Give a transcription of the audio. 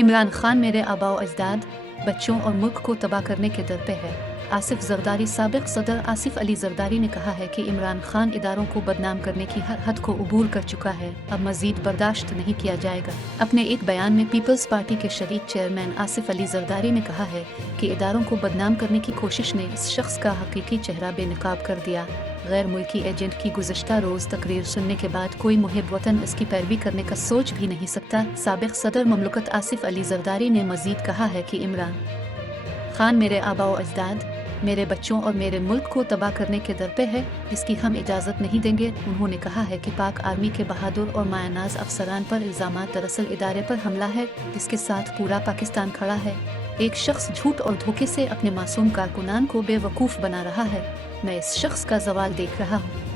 इमरान खान मेरे आबाओ अजदाद, बच्चों और मुल्क को तबाह करने के दर पे है। आसिफ जरदारी। साबिक सदर आसिफ अली जरदारी ने कहा है कि इमरान खान इदारों को बदनाम करने की हर हद को अबूर कर चुका है, अब मजीद बर्दाश्त नहीं किया जाएगा। अपने एक बयान में पीपल्स पार्टी के शरीक चेयरमैन आसिफ अली जरदारी ने कहा है कि इदारों को बदनाम करने की कोशिश ने इस शख्स का हकीकी चेहरा बेनकाब कर दिया। गैर मुल्की एजेंट की गुज़श्ता रोज़ तकरीर सुनने के बाद कोई मुहिब वतन इसकी पैरवी करने का सोच भी नहीं सकता। साबिक सदर ममलकत आसिफ अली जरदारी ने मजीद कहा है कि इमरान खान मेरे आबाओ अजदाद, मेरे बच्चों और मेरे मुल्क को तबाह करने के दर पे है, इसकी हम इजाज़त नहीं देंगे। उन्होंने कहा है कि पाक आर्मी के बहादुर और मायानाज अफसरान पर इल्ज़ामात दरअसल इदारे पर हमला है, जिसके साथ पूरा पाकिस्तान खड़ा है। एक शख्स झूठ और धोखे से अपने मासूम कारकुनान को बेवकूफ़ बना रहा है। मैं इस शख्स का जवाल देख रहा हूँ।